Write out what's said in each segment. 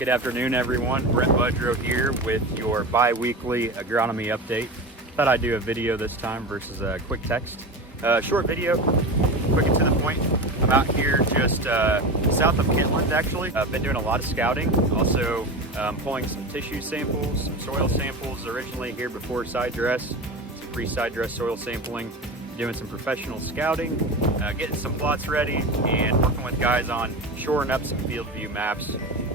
Good afternoon, everyone. Brent Budrow here with your bi-weekly agronomy update. Thought I'd do a video this time versus a quick text. Short video, quick and to the point. I'm out here just south of Kentland, actually. I've been doing a lot of scouting, also pulling some tissue samples, some soil samples originally here before side dress, some pre-side dress soil sampling, doing some professional scouting, getting some plots ready, and working with guys on shoring up some field view maps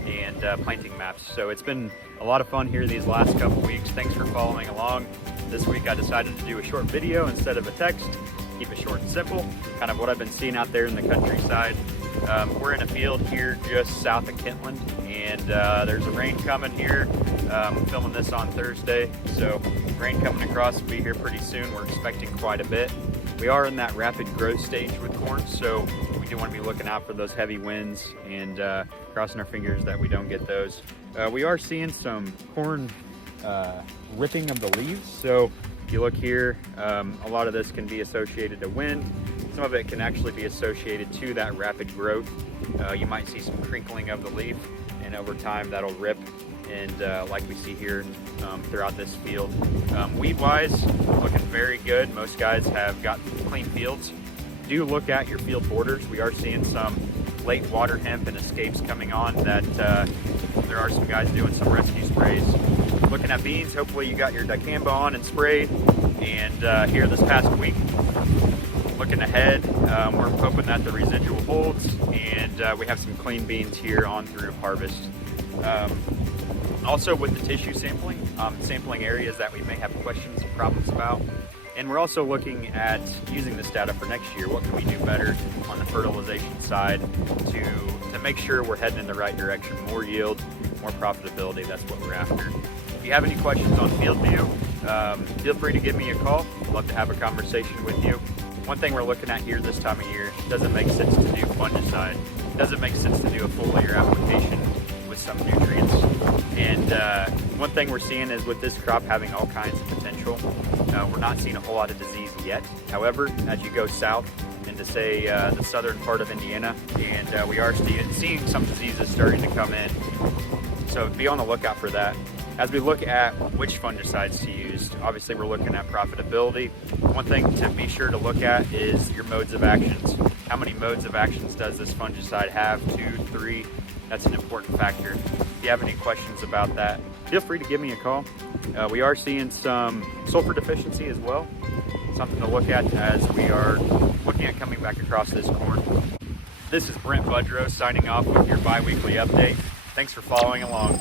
and planting maps. So it's been a lot of fun here these last couple weeks. Thanks for following along. This week I decided to do a short video instead of a text. Keep it short and simple, kind of what I've been seeing out there in the countryside. We're in a field here just south of Kentland, and there's a rain coming here. I'm filming this on Thursday, so rain coming across will be here pretty soon. We're expecting quite a bit. We are in that rapid growth stage with corn, so we do want to be looking out for those heavy winds and crossing our fingers that we don't get those. We are seeing some corn ripping of the leaves. So if you look here, a lot of this can be associated to wind. Some of it can actually be associated to that rapid growth. You might see some crinkling of the leaf, and over time that'll rip, and like we see here throughout this field. Weed-wise, looking very good. Most guys have got clean fields. Do look at your field borders. We are seeing some late water hemp and escapes coming on that there are some guys doing some rescue sprays. Looking at beans, hopefully you got your dicamba on and sprayed. And here this past week, looking ahead, we're hoping that the residual holds, and we have some clean beans here on through harvest. Also with the tissue sampling, sampling areas that we may have questions and problems about. And we're also looking at using this data for next year. What can we do better on the fertilization side to make sure we're heading in the right direction? More yield, more profitability, that's what we're after. If you have any questions on field view, feel free to give me a call. I'd love to have a conversation with you. One thing we're looking at here this time of year, it doesn't make sense to do fungicide. It doesn't make sense to do a foliar application with some nutrients. And one thing we're seeing is with this crop having all kinds of potential, we're not seeing a whole lot of disease yet. However, as you go south into, say, the southern part of Indiana, and we are seeing some diseases starting to come in. So be on the lookout for that. As we look at which fungicides to use, obviously we're looking at profitability. One thing to be sure to look at is your modes of actions. How many modes of actions does this fungicide have? 2, 3? That's an important factor. If you have any questions about that, feel free to give me a call. We are seeing some sulfur deficiency as well. Something to look at as we are looking at coming back across this corn. This is Brent Budrow signing off with your bi-weekly update. Thanks for following along.